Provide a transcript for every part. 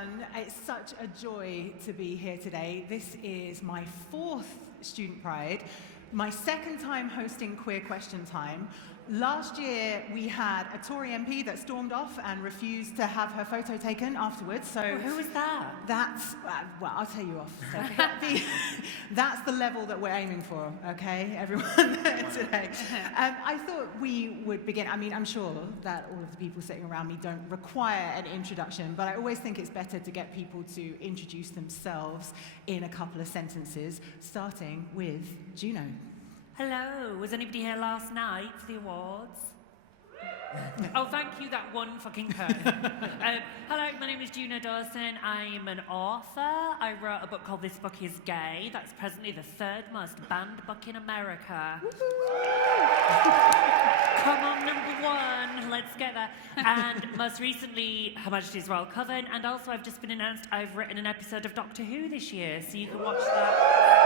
everyone. It's such a joy to be here today. This is my 4th Student Pride, my 2nd time hosting Queer Question Time. Last year, we had a Tory MP that stormed off and refused to have her photo taken afterwards. So who was that? That's, well, I'll tell you off. That's the level that we're aiming for, okay, everyone today. I thought we would begin. I mean, I'm sure that all of the people sitting around me don't require an introduction, but I always think it's better to get people to introduce themselves in a couple of sentences, starting with Juno. Hello, was anybody here last night for the awards? Oh, thank you, that one fucking person. Hello, my name is Juno Dawson. I'm an author. I wrote a book called This Book Is Gay. That's presently the 3rd most banned book in America. Come on, #1, let's get there. And most recently, Her Majesty's Royal Coven, and also I've just been announced I've written an episode of Doctor Who this year, so you can watch that.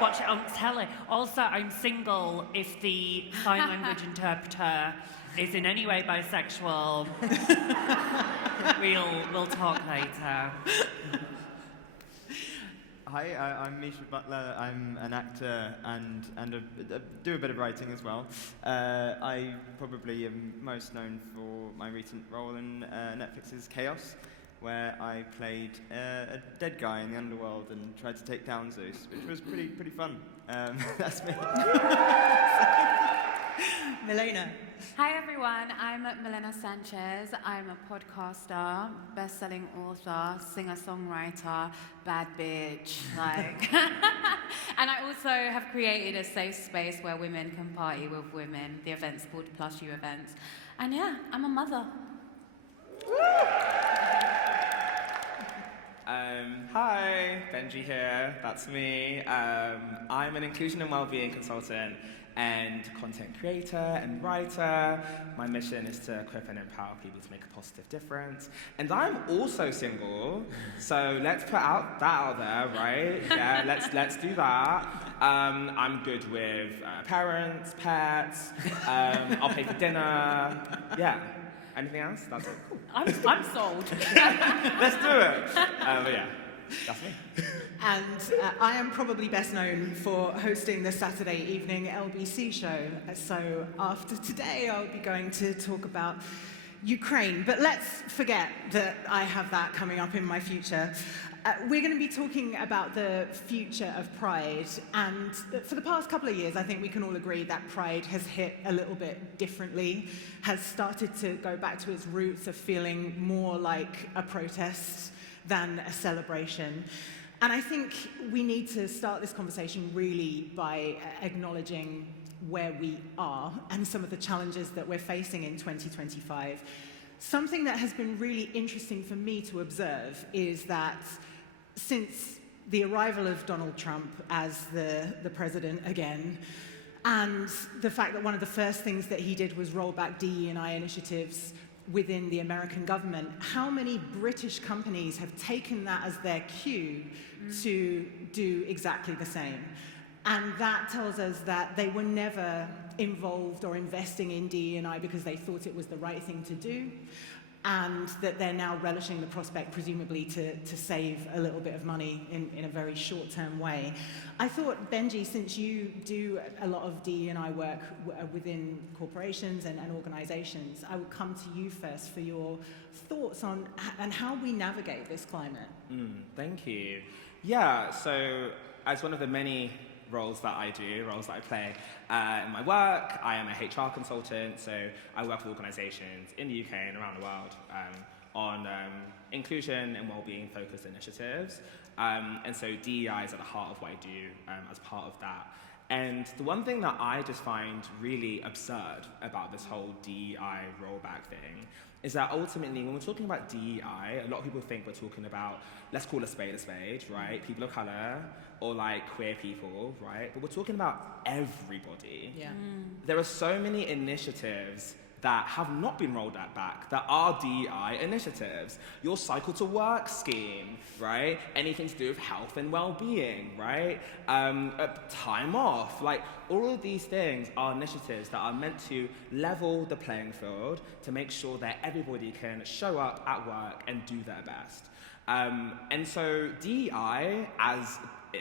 Watch it on telly. Also, I'm single if the sign language interpreter is in any way bisexual. We'll talk later. Hi, I'm Butler. I'm an actor and do a bit of writing as well. I probably am most known for my recent role in Netflix's Chaos, where I played a dead guy in the underworld and tried to take down Zeus, which was pretty fun. That's me. Milena. Hi everyone, I'm Milena Sanchez. I'm a podcaster, best-selling author, singer-songwriter, bad bitch, and I also have created a safe space where women can party with women. The event's called Plus You Events. And yeah, I'm a mother. Hi, Benjy here, that's me. I'm an inclusion and wellbeing consultant and content creator and writer. My mission is to equip and empower people to make a positive difference. And I'm also single, so let's put that out there, right? Yeah, let's do that. I'm good with parents, pets, I'll pay for dinner, yeah. Anything else? That's it. Cool. I'm sold. Let's do it. But yeah, that's me. And I am probably best known for hosting the Saturday evening LBC show. So after today, I'll be going to talk about Ukraine. But let's forget that I have that coming up in my future. We're going to be talking about the future of Pride, and for the past couple of years, I think we can all agree that Pride has hit a little bit differently, has started to go back to its roots of feeling more like a protest than a celebration. And I think we need to start this conversation really by acknowledging where we are and some of the challenges that we're facing in 2025. Something that has been really interesting for me to observe is that since the arrival of Donald Trump as the president again, and the fact that one of the first things that he did was roll back DE&I initiatives within the American government, how many British companies have taken that as their cue to do exactly the same? And that tells us that they were never involved or investing in DE&I because they thought it was the right thing to do, and that they're now relishing the prospect, presumably, to save a little bit of money in a very short-term way. I thought, Benjy, since you do a lot of DE&I work within corporations and organizations, I would come to you first for your thoughts on and how we navigate this climate. Thank you. Yeah, so as one of the many roles that I play in my work, I am a HR consultant, so I work with organizations in the UK and around the world on inclusion and well-being focused initiatives. And so DEI is at the heart of what I do as part of that. And the one thing that I just find really absurd about this whole DEI rollback thing is that ultimately, when we're talking about DEI, a lot of people think we're talking about, let's call a spade, right? People of color, or like queer people, right? But we're talking about everybody. Yeah. There are so many initiatives that have not been rolled back, that are DEI initiatives. Your cycle to work scheme, right? Anything to do with health and well-being, right? Time off, like all of these things are initiatives that are meant to level the playing field to make sure that everybody can show up at work and do their best. And so DEI, as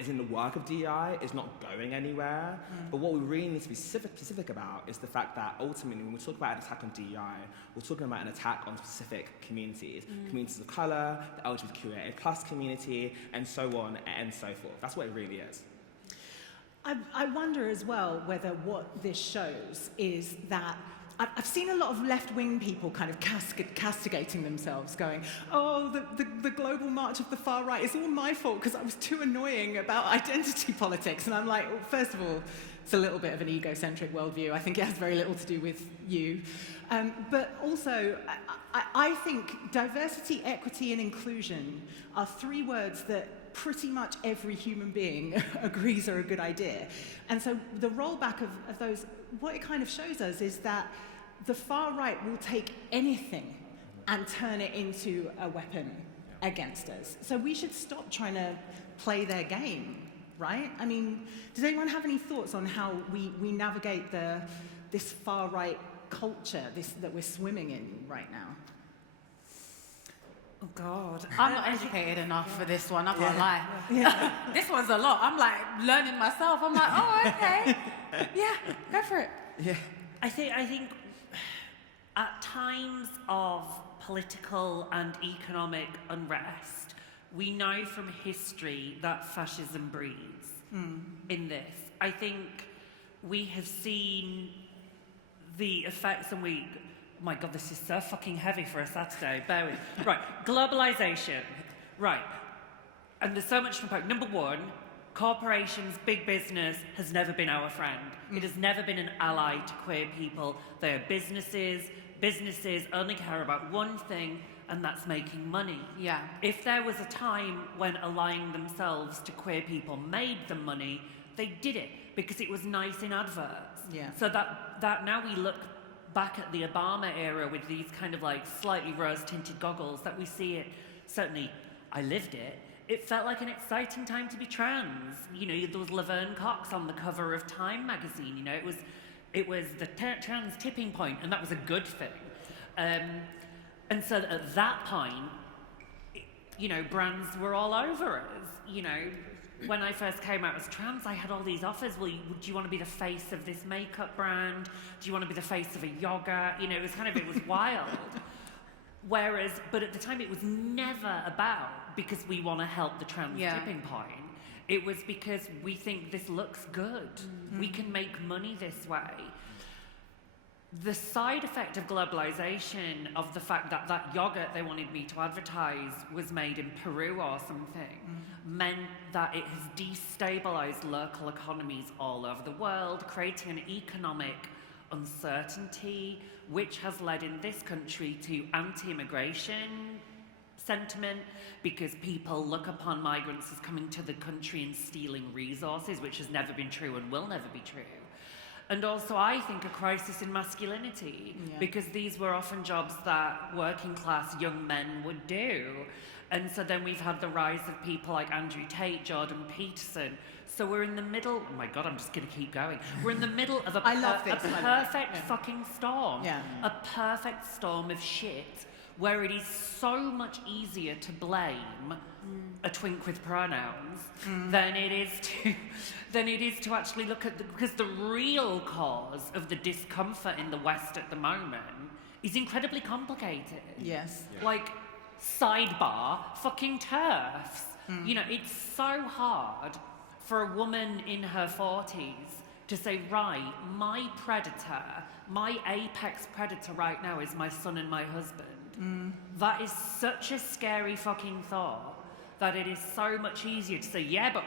in the work of DEI, is not going anywhere. But what we really need to be specific about is the fact that ultimately, when we talk about an attack on DEI, we're talking about an attack on specific communities, communities of colour, the LGBTQIA+ community, and so on and so forth. That's what it really is. I wonder as well whether what this shows is that I've seen a lot of left-wing people kind of castigating themselves, going, oh, the global march of the far right, it's all my fault because I was too annoying about identity politics. And I'm like, well, first of all, it's a little bit of an egocentric worldview. I think it has very little to do with you. But also, I think diversity, equity, and inclusion are three words that pretty much every human being agrees are a good idea. And so the rollback of those, what it kind of shows us is that the far right will take anything and turn it into a weapon against us. So we should stop trying to play their game, right? I mean, does anyone have any thoughts on how we navigate this far right culture that we're swimming in right now? Oh, God. I'm not educated enough for this one, I'm not gonna lie. Yeah. This one's a lot. I'm like learning myself. I'm like, oh, okay. Yeah, go for it. Yeah. I think at times of political and economic unrest, we know from history that fascism breeds in this. I think we have seen the effects, and oh my God, this is so fucking heavy for a Saturday, bear with me. Right, globalization, right. And there's so much to unpack. Number one, corporations, big business has never been our friend. It has never been an ally to queer people. They are businesses. Businesses only care about one thing, and that's making money. Yeah. If there was a time when allying themselves to queer people made them money, they did it because it was nice in adverts. Yeah. So that now we look back at the Obama era with these kind of like slightly rose-tinted goggles that we see it. Certainly, I lived it. It felt like an exciting time to be trans. You know, there was Laverne Cox on the cover of Time magazine. You know, it was the trans tipping point, and that was a good thing. And so at that point, you know, brands were all over us. You know, when I first came out as trans, I had all these offers. Well, do you want to be the face of this makeup brand? Do you want to be the face of a yogurt? You know, it was wild. Whereas, but at the time, it was never about because we want to help the trans tipping point. It was because we think this looks good. We can make money this way. The side effect of globalization, of the fact that that yogurt they wanted me to advertise was made in Peru or something, meant that it has destabilized local economies all over the world, creating an economic uncertainty, which has led in this country to anti-immigration sentiment, because people look upon migrants as coming to the country and stealing resources, which has never been true and will never be true. And also, I think, a crisis in masculinity, because these were often jobs that working class young men would do. And so then we've had the rise of people like Andrew Tate, Jordan Peterson. So we're in the middle, oh my God, I'm just gonna keep going. We're in the middle of a perfect fucking storm. Yeah. A perfect storm of shit, where it is so much easier to blame a twink with pronouns than it is to actually look at because the real cause of the discomfort in the West at the moment is incredibly complicated. Yes. Like, sidebar, fucking TERFs. You know, it's so hard for a woman in her 40s to say, right, my predator, my apex predator right now is my son and my husband. That is such a scary fucking thought that it is so much easier to say, yeah, but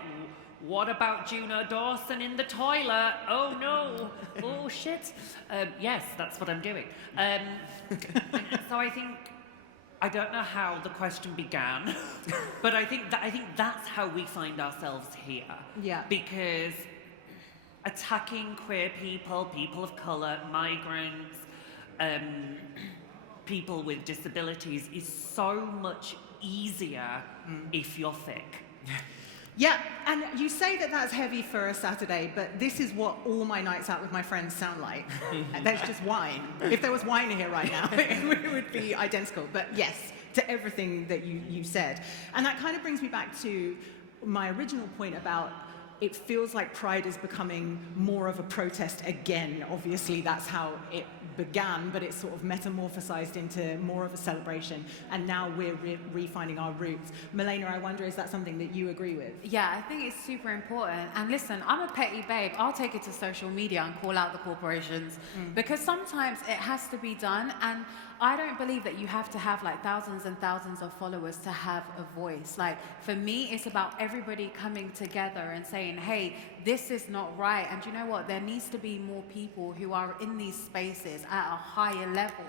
what about Juno Dawson in the toilet? Oh no, oh shit. Yes, that's what I'm doing. So I don't know how the question began, but I think that's how we find ourselves here. Yeah. Because attacking queer people, people of colour, migrants, people with disabilities is so much easier if you're thick. Yeah, and you say that that's heavy for a Saturday, but this is what all my nights out with my friends sound like. There's just wine. If there was wine here right now, it would be identical. But yes, to everything that you said. And that kind of brings me back to my original point about it feels like Pride is becoming more of a protest again. Obviously, that's how it began, but it's sort of metamorphosized into more of a celebration, and now we're refining our roots. Milena, I wonder, is that something that you agree with? Yeah, I think it's super important. And listen, I'm a petty babe. I'll take it to social media and call out the corporations because sometimes it has to be done. And I don't believe that you have to have like thousands and thousands of followers to have a voice. Like for me, it's about everybody coming together and saying, hey, this is not right. And you know what? There needs to be more people who are in these spaces at a higher level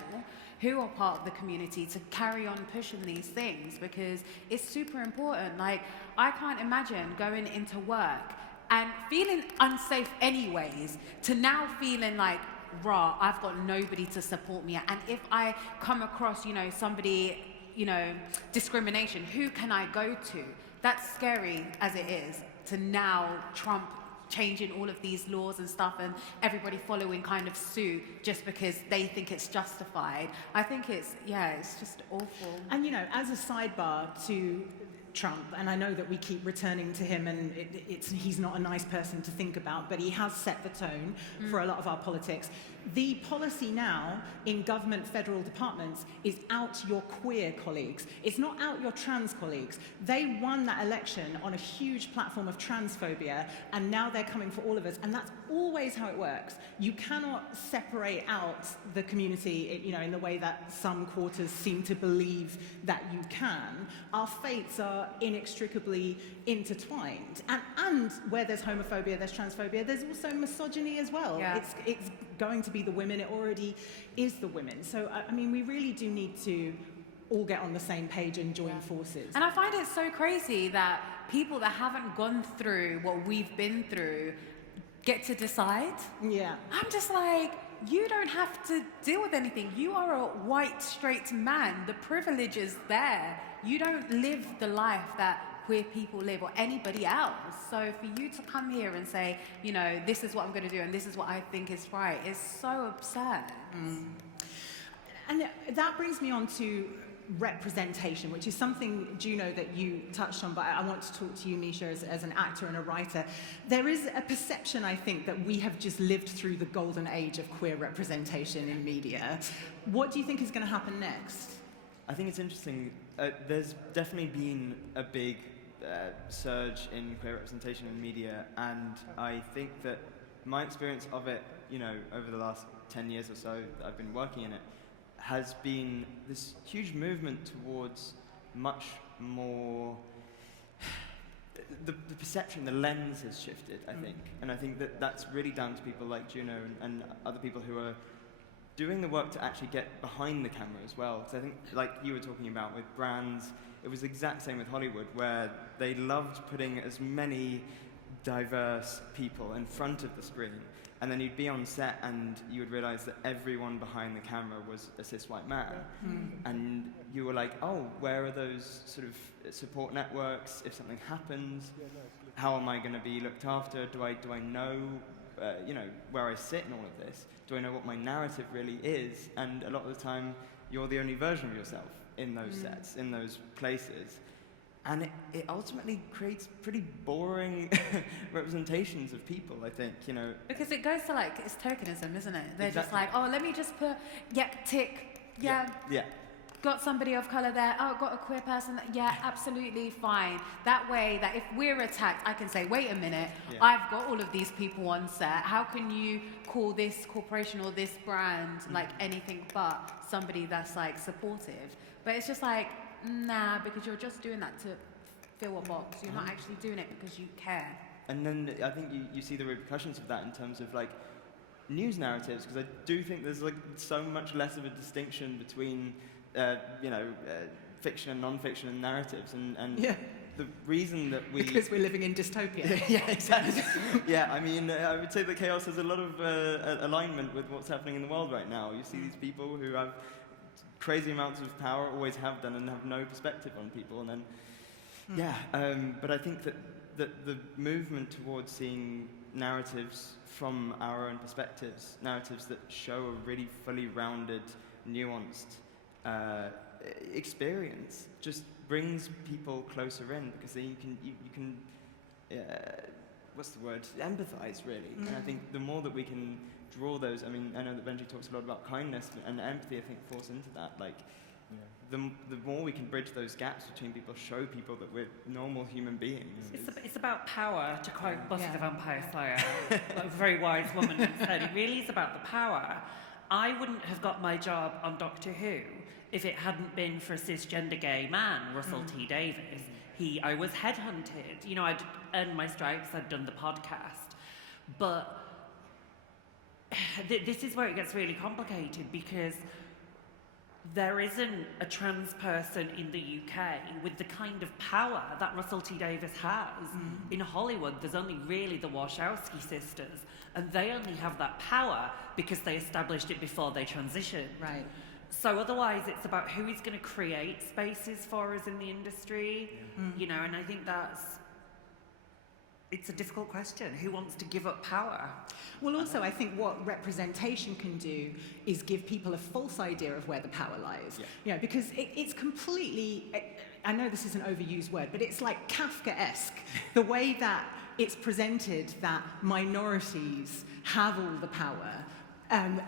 who are part of the community to carry on pushing these things because it's super important. Like I can't imagine going into work and feeling unsafe anyways to now feeling like, rah, I've got nobody to support me. And if I come across, somebody, discrimination, who can I go to? That's scary as it is to now Trump changing all of these laws and stuff and everybody following kind of suit just because they think it's justified. I think it's just awful. And as a sidebar to Trump, and I know that we keep returning to him, and he's not a nice person to think about, but he has set the tone for a lot of our politics. The policy now in government federal departments is out your queer colleagues. It's not out your trans colleagues. They won that election on a huge platform of transphobia, and now they're coming for all of us, and that's always how it works. You cannot separate out the community, in the way that some quarters seem to believe that you can. Our fates are inextricably intertwined. And where there's homophobia, there's transphobia, there's also misogyny as well. Yeah. It's going to be the women. It already is the women. So, we really do need to all get on the same page and join forces. And I find it so crazy that people that haven't gone through what we've been through get to decide. Yeah. I'm just like, you don't have to deal with anything. You are a white, straight man. The privilege is there. You don't live the life that queer people live or anybody else. So for you to come here and say, this is what I'm going to do and this is what I think is right is so absurd. And that brings me on to representation, which is something, Juno, that you touched on, but I want to talk to you, Misha, as an actor and a writer. There is a perception, I think, that we have just lived through the golden age of queer representation in media. What do you think is going to happen next? I think it's interesting. There's definitely been a big surge in queer representation in media, and I think that my experience of it, over the last 10 years or so that I've been working in it, has been this huge movement towards much more. The perception, the lens has shifted, I think, and I think that that's really down to people like Juno and other people who are doing the work to actually get behind the camera as well. Because I think, like you were talking about with brands, it was the exact same with Hollywood, where they loved putting as many diverse people in front of the screen. And then you'd be on set and you would realize that everyone behind the camera was a cis white man. And you were like, oh, where are those sort of support networks if something happens? How am I going to be looked after? Do I know, where I sit in all of this? Do I know what my narrative really is? And a lot of the time, you're the only version of yourself in those sets, in those places. And it ultimately creates pretty boring representations of people, I think, Because it goes to it's tokenism, isn't it? They're just Exactly. like, oh, let me just put, tick, yeah. Got somebody of colour there, oh, got a queer person, yeah, absolutely fine. That way, that if we're attacked, I can say, wait a minute, I've got all of these people on set. How can you call this corporation or this brand anything but somebody that's supportive? But it's just nah, because you're just doing that to fill a box. You're not actually doing it because you care. And then I think you see the repercussions of that in terms of news narratives, because I do think there's so much less of a distinction between fiction and non-fiction and narratives, and the reason that we... Because we're living in dystopia. Yeah, exactly. Yeah, I mean, I would say that chaos has a lot of alignment with what's happening in the world right now. You see these people who have crazy amounts of power, always have done, and have no perspective on people. And then, but I think that the movement towards seeing narratives from our own perspectives, narratives that show a really fully rounded, nuanced experience, just brings people closer in, because then you can what's the word? Empathize, really. And I think the more that we can draw those, I mean, I know that Benjy talks a lot about kindness, and empathy, I think, falls into that. Like, the more we can bridge those gaps between people, show people that we're normal human beings. It's about power, to quote Buffy the Vampire Slayer, a very wise woman once said. It really is about the power. I wouldn't have got my job on Doctor Who if it hadn't been for a cisgender gay man, Russell T Davies. I was headhunted. You know, I'd earned my stripes, I'd done the podcast. But this is where it gets really complicated, because there isn't a trans person in the UK with the kind of power that Russell T Davies has. In Hollywood, there's only really the Wachowski sisters, and they only have that power because they established it before they transitioned. Right. So otherwise, it's about who is going to create spaces for us in the industry, you know, and I think it's a difficult question. Who wants to give up power? Well, also, I think what representation can do is give people a false idea of where the power lies. Yeah. You know, because it's completely, I know this is an overused word, but it's like Kafkaesque, the way that it's presented that minorities have all the power. And,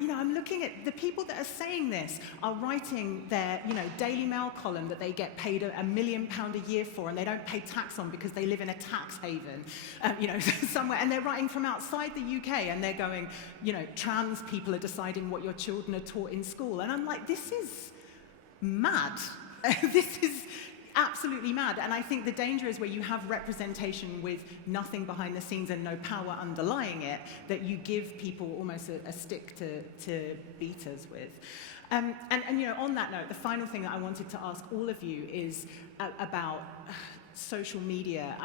you know, I'm looking at the people that are saying this are writing their, you know, Daily Mail column that they get paid £1 million a year for, and they don't pay tax on because they live in a tax haven, you know, somewhere. And they're writing from outside the UK, and they're going, you know, trans people are deciding what your children are taught in school. And I'm like, this is mad. This is absolutely mad. And I think the danger is where you have representation with nothing behind the scenes and no power underlying it, that you give people almost a stick to beat us with. And you know, on that note, the final thing that I wanted to ask all of you is about social media.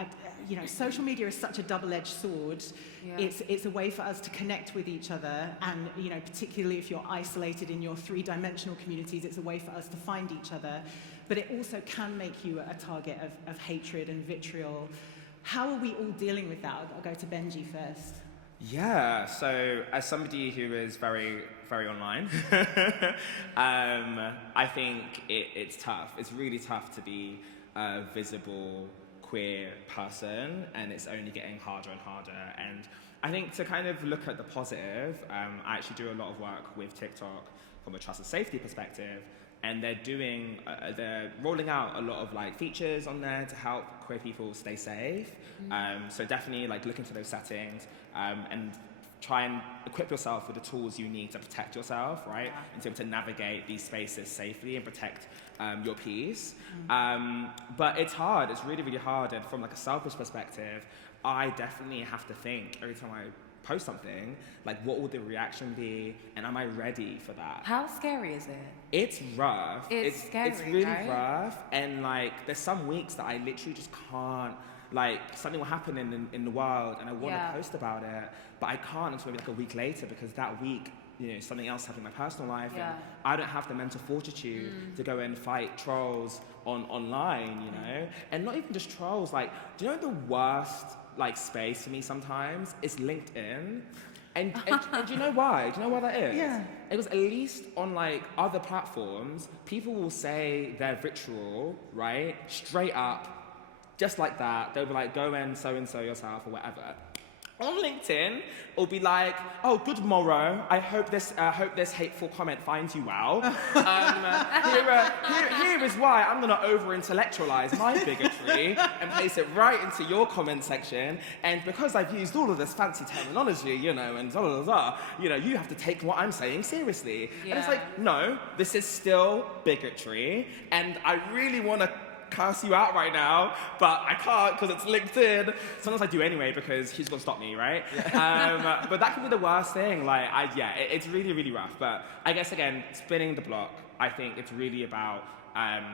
You know, social media is such a double-edged sword. Yeah. It's a way for us to connect with each other, and you know, particularly if you're isolated in your three-dimensional communities, it's a way for us to find each other. But it also can make you a target of hatred and vitriol. How are we all dealing with that? I'll go to Benjy first. Yeah, so as somebody who is very, very online, I think it's tough. It's really tough to be a visible queer person, and it's only getting harder and harder. And I think to kind of look at the positive, I actually do a lot of work with TikTok from a trust and safety perspective, and they're rolling out a lot of like features on there to help queer people stay safe. So definitely like look into those settings and try and equip yourself with the tools you need to protect yourself, right? And to be able to navigate these spaces safely and protect your peace. But it's hard, it's really, really hard. And from like a selfish perspective, I definitely have to think every time I post something, like what will the reaction be, and am I ready for that? How scary is it? It's rough. It's scary, it's really right? rough, and like there's some weeks that I literally just can't, like something will happen in the world and I want to post about it, but I can't until maybe like a week later, because that week, you know, something else happened in my personal life, and I don't have the mental fortitude to go and fight trolls online, you know? And not even just trolls, like, do you know the worst like space for me sometimes is LinkedIn? And do you know why? Do you know why that is? Yeah. Because at least on like other platforms, people will say their vitriol, right? Straight up, just like that. They'll be like, go and so yourself or whatever. On LinkedIn, it'll be like, oh, good morrow. I hope this hateful comment finds you well. Here is why I'm going to over-intellectualize my bigotry and place it right into your comment section. And because I've used all of this fancy terminology, you know, and you know, you have to take what I'm saying seriously. And it's like, no, this is still bigotry. And I really want to curse you out right now, but I can't because it's LinkedIn. Sometimes I do anyway because he's gonna stop me, right? But that can be the worst thing. Like, it's really, really rough. But I guess again, spinning the block, I think it's really about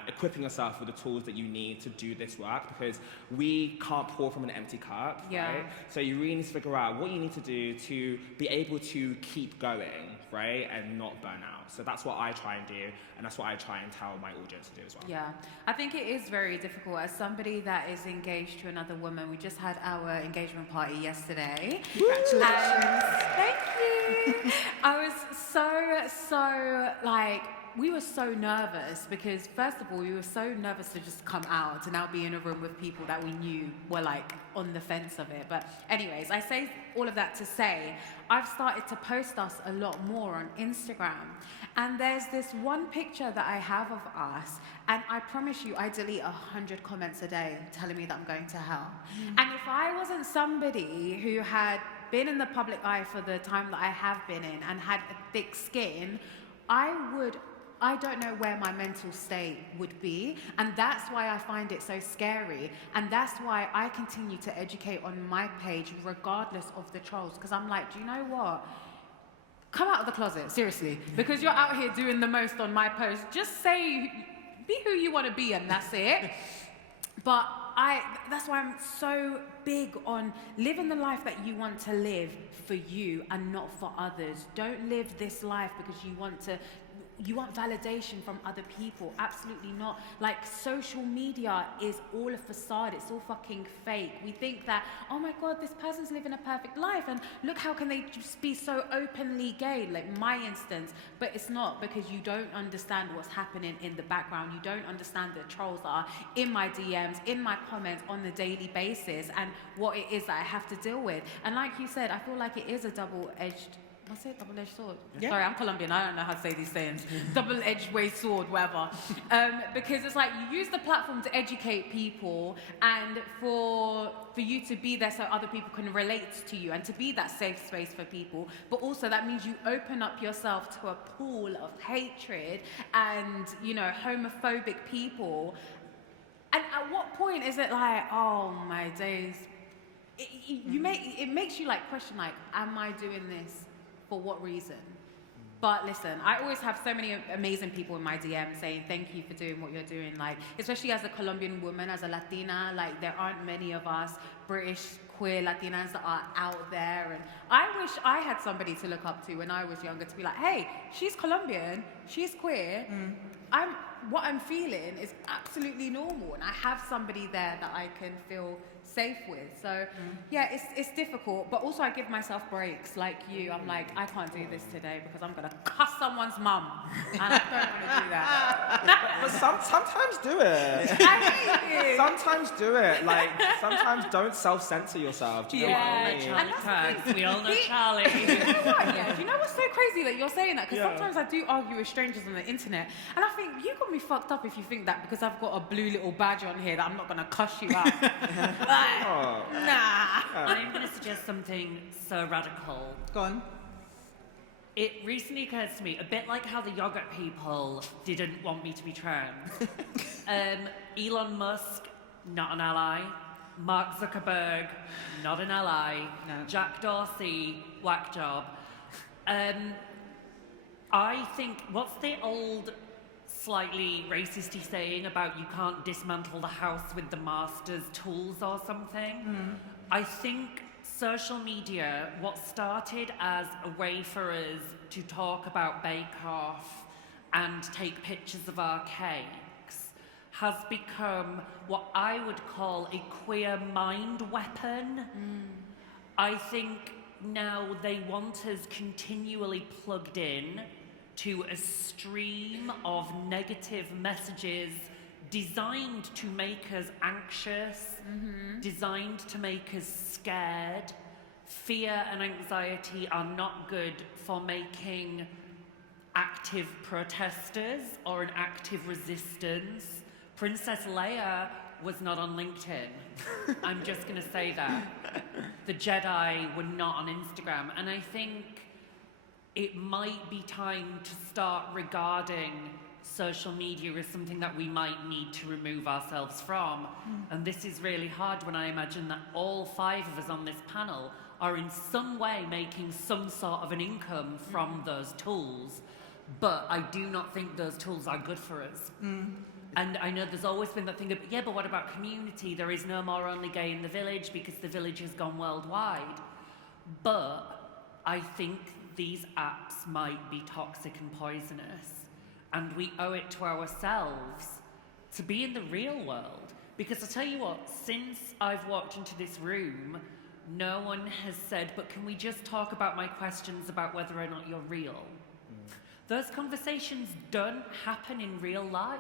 equipping yourself with the tools that you need to do this work, because we can't pour from an empty cup, right? So you really need to figure out what you need to do to be able to keep going, right, and not burn out. So that's what I try and do, and that's what I try and tell my audience to do as well. Yeah, I think it is very difficult. As somebody that is engaged to another woman, we just had our engagement party yesterday. Congratulations. Thank you. I was so like, we were so nervous because, first of all, we were so nervous to just come out and now be in a room with people that we knew were like on the fence of it. But anyways, I say all of that to say, I've started to post us a lot more on Instagram. And there's this one picture that I have of us, and I promise you, I delete 100 comments a day telling me that I'm going to hell. And if I wasn't somebody who had been in the public eye for the time that I have been in and had a thick skin, I don't know where my mental state would be, and that's why I find it so scary, and that's why I continue to educate on my page regardless of the trolls, because I'm like, do you know what? Come out of the closet, seriously, because you're out here doing the most on my post. Just say, be who you want to be, and that's it. But that's why I'm so big on living the life that you want to live for you and not for others. Don't live this life because you want validation from other people. Absolutely not. Like, social media is all a facade. It's all fucking fake. We think that, oh my God, this person's living a perfect life, and look, how can they just be so openly gay, like my instance. But it's not, because you don't understand what's happening in the background. You don't understand the trolls that are in my DMs, in my comments on a daily basis, and what it is that I have to deal with. And like you said, I feel like it is a double-edged double-edged sword. Yeah. Sorry, I'm Colombian. I don't know how to say these things. Double-edged way sword, whatever. Because it's like you use the platform to educate people, and for you to be there so other people can relate to you and to be that safe space for people. But also that means you open up yourself to a pool of hatred and, homophobic people. And at what point is it like, oh my days? It makes you like question, like, am I doing this? For what reason? But listen, I always have so many amazing people in my DM saying thank you for doing what you're doing. Like, especially as a Colombian woman, as a Latina, like, there aren't many of us British queer Latinas that are out there. And I wish I had somebody to look up to when I was younger, to be like, hey, she's Colombian, she's queer. What I'm feeling is absolutely normal, and I have somebody there that I can feel safe with. So yeah, it's difficult, but also I give myself breaks. Like you, I'm like, I can't do this today because I'm gonna cuss someone's mum, and I don't want to do that. But sometimes do it. I hate it. Sometimes do it. Like, sometimes don't self-censor yourself. Do you know what I mean? Charlie Craggs. We all know Charlie. Do you know what? Yeah. Do you know what's so crazy that you're saying that? Because sometimes I do argue with strangers on the internet, and I think you got me fucked up if you think that because I've got a blue little badge on here that I'm not gonna cuss you out. Nah. I'm going to suggest something so radical. Go on. It recently occurred to me, a bit like how the yogurt people didn't want me to be trans. Elon Musk, not an ally. Mark Zuckerberg, not an ally. No. Jack Dorsey, whack job. I think, what's the old slightly racist-y saying about you can't dismantle the house with the master's tools or something? I think social media, what started as a way for us to talk about Bake Off and take pictures of our cakes, has become what I would call a queer mind weapon. I think now they want us continually plugged in to a stream of negative messages designed to make us anxious, designed to make us scared. Fear and anxiety are not good for making active protesters or an active resistance. Princess Leia was not on LinkedIn. I'm just going to say that. The Jedi were not on Instagram. And I think it might be time to start regarding social media as something that we might need to remove ourselves from. And this is really hard when I imagine that all 5 of us on this panel are in some way making some sort of an income from those tools. but I do not think those tools are good for us. And I know there's always been that thing of, yeah, but what about community? There is no more only gay in the village because the village has gone worldwide. But I think these apps might be toxic and poisonous, and we owe it to ourselves to be in the real world. Because I tell you what, since I've walked into this room, no one has said, but can we just talk about my questions about whether or not you're real? Those conversations don't happen in real life.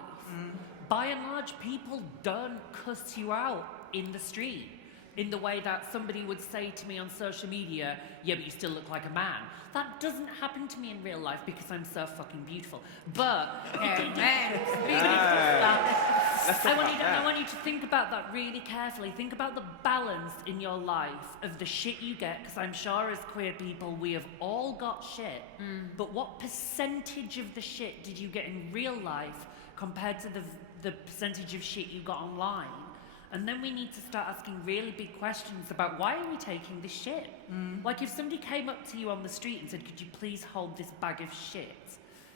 By and large, people don't cuss you out in the street in the way that somebody would say to me on social media, yeah, but you still look like a man. That doesn't happen to me in real life because I'm so fucking beautiful. But I want you to think about that really carefully. Think about the balance in your life of the shit you get, because I'm sure as queer people we have all got shit. But what percentage of the shit did you get in real life compared to the percentage of shit you got online? And then we need to start asking really big questions about why are we taking this shit? Like if somebody came up to you on the street and said, could you please hold this bag of shit?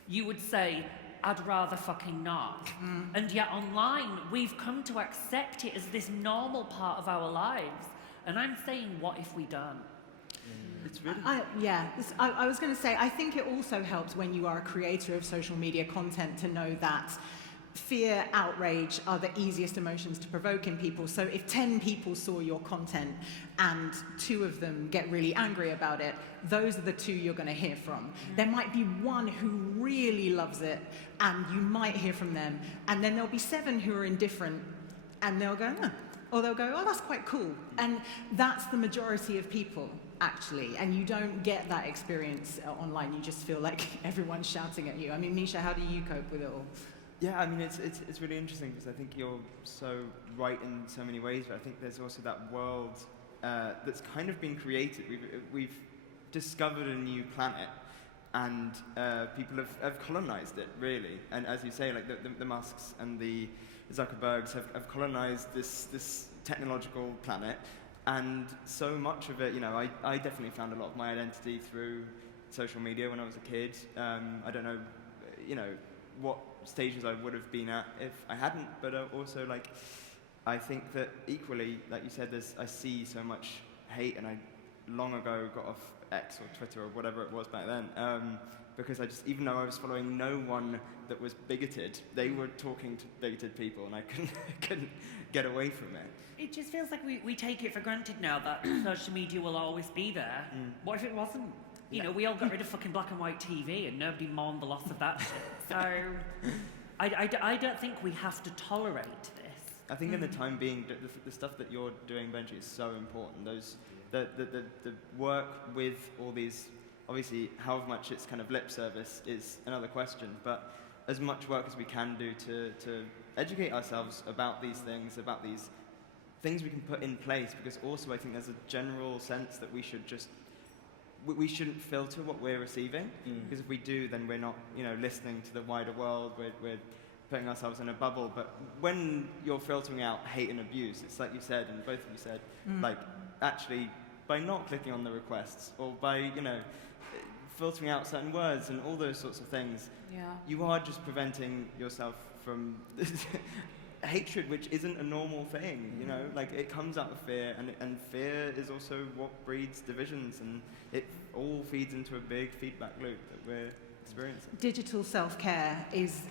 You would say, I'd rather fucking not. And yet online, we've come to accept it as this normal part of our lives. And I'm saying, what if we don't? It's really... I was going to say, I think it also helps when you are a creator of social media content to know that fear, outrage are the easiest emotions to provoke in people. So if 10 people saw your content and 2 of them get really angry about it, those are the 2 you're going to hear from. There might be 1 who really loves it, and you might hear from them, and then there'll be 7 who are indifferent, and they'll go, no. Or they'll go, oh, that's quite cool. And that's the majority of people, actually. And you don't get that experience online. You just feel like everyone's shouting at you. I mean, Misha, how do you cope with it all? Yeah, I mean, it's really interesting because I think you're so right in so many ways, but I think there's also that world that's kind of been created. We've discovered a new planet, and people have colonized it, really. And as you say, like the Musks and the Zuckerbergs have colonized this technological planet, and so much of it, you know, I definitely found a lot of my identity through social media when I was a kid. I don't know, you know, what stages I would have been at if I hadn't, but also, like, I think that equally, like you said, I see so much hate, and I long ago got off X or Twitter or whatever it was back then, because I just, even though I was following no one that was bigoted, they were talking to bigoted people, and I couldn't get away from it. It just feels like we take it for granted now that social media will always be there. What if it wasn't? You know, we all got rid of fucking black and white TV and nobody mourned the loss of that shit. So I don't think we have to tolerate this. I think in the time being, the stuff that you're doing, Benjy, is so important. The work with all these, obviously, however much it's kind of lip service is another question, but as much work as we can do to educate ourselves about these things we can put in place, because also I think there's a general sense that we shouldn't filter what we're receiving, because if we do, then we're not, you know, listening to the wider world. We're putting ourselves in a bubble. But when you're filtering out hate and abuse, it's like you said, and both of you said, like, actually, by not clicking on the requests, or by, you know, filtering out certain words and all those sorts of things, you are just preventing yourself from hatred, which isn't a normal thing, you know, like, it comes out of fear, and fear is also what breeds divisions, and it all feeds into a big feedback loop that we're experiencing. Digital self-care is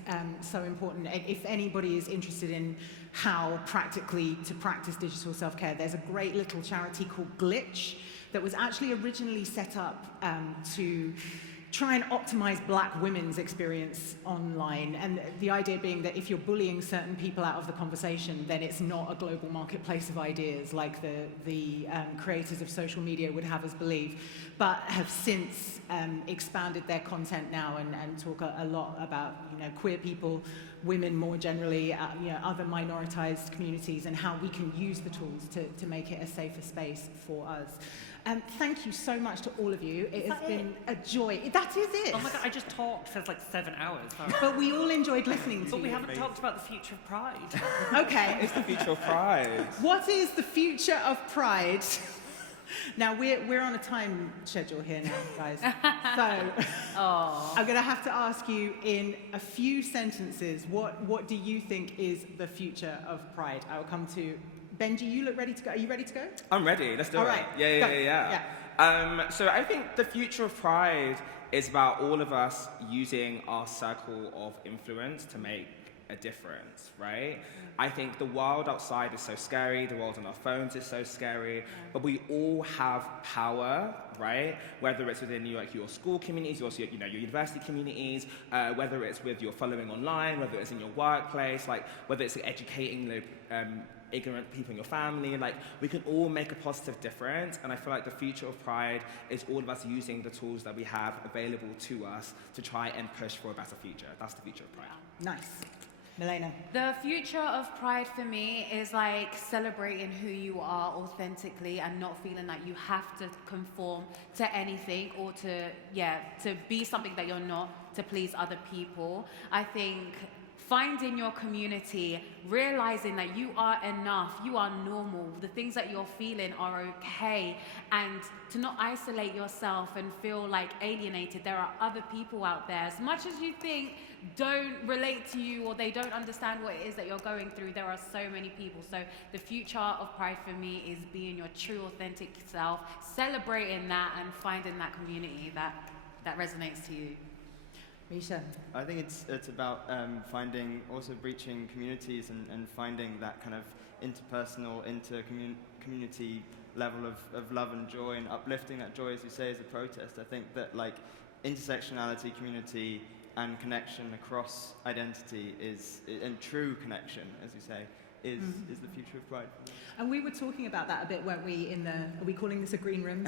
so important. If anybody is interested in how practically to practice digital self-care, there's a great little charity called Glitch that was actually originally set up to try and optimize black women's experience online. And the idea being that if you're bullying certain people out of the conversation, then it's not a global marketplace of ideas like the creators of social media would have us believe, but have since expanded their content now and talk a lot about, you know, queer people, women more generally, you know, other minoritized communities, and how we can use the tools to make it a safer space for us. Thank you so much to all of you. It has been a joy. That is it. Oh my God, I just talked for like 7 hours. But we all enjoyed listening to you. But we haven't talked about the future of Pride. Okay. It's the future of Pride. What is the future of Pride? Now, we're on a time schedule here now, guys. So I'm going to have to ask you in a few sentences, what do you think is the future of Pride? I will come to Benjy. You look ready to go. Are you ready to go? I'm ready. Let's do All it. right. Yeah. So I think the future of Pride is about all of us using our circle of influence to make a difference, right? I think the world outside is so scary, the world on our phones is so scary, but we all have power, right? Whether it's within your school communities, your university communities, whether it's with your following online, whether it's in your workplace, like whether it's educating ignorant people in your family, like we can all make a positive difference. And I feel like the future of Pride is all of us using the tools that we have available to us to try and push for a better future. That's the future of Pride. Nice. Milena. The future of Pride for me is like celebrating who you are authentically and not feeling like you have to conform to anything or to be something that you're not to please other people. I think finding your community, realizing that you are enough, you are normal, the things that you're feeling are okay, and to not isolate yourself and feel like alienated. There are other people out there, as much as you think don't relate to you or they don't understand what it is that you're going through, there are so many people. So the future of Pride for me is being your true authentic self, celebrating that and finding that community that resonates to you. Misia. I think it's about breaching communities and finding that kind of interpersonal, community level of love and joy, and uplifting that joy, as you say, as a protest. I think that like intersectionality, community, and connection across identity and true connection, as you say, is the future of Pride. And we were talking about that a bit, weren't we, are we calling this a green room?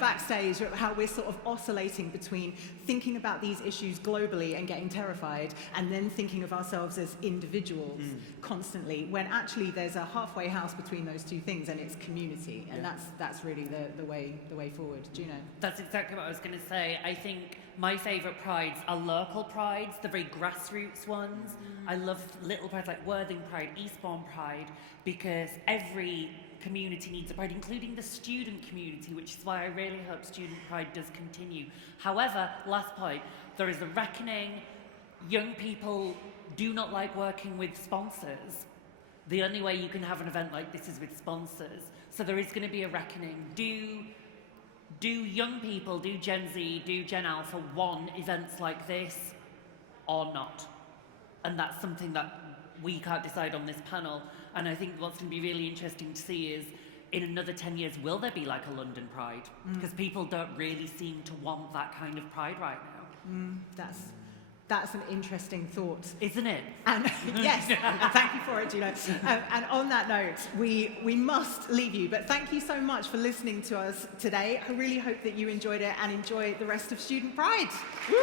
Backstage, how we're sort of oscillating between thinking about these issues globally and getting terrified, and then thinking of ourselves as individuals constantly, when actually there's a halfway house between those two things, and it's community, and that's really the way forward. Juno? That's exactly what I was going to say. I think my favourite prides are local prides, the very grassroots ones. I love little prides like Worthing Pride, Eastbourne Pride, because every community needs a pride, including the student community, which is why I really hope Student Pride does continue. However, last point, there is a reckoning. Young people do not like working with sponsors. The only way you can have an event like this is with sponsors. So there is going to be a reckoning. Do young people, do Gen Z, do Gen Alpha want events like this or not? And that's something that we can't decide on this panel. And I think what's going to be really interesting to see is, in another 10 years, will there be like a London Pride? Because people don't really seem to want that kind of pride right now. That's an interesting thought. Isn't it? And yes, thank you for it, Juno. And on that note, we must leave you, but thank you so much for listening to us today. I really hope that you enjoyed it and enjoy the rest of Student Pride. Woo!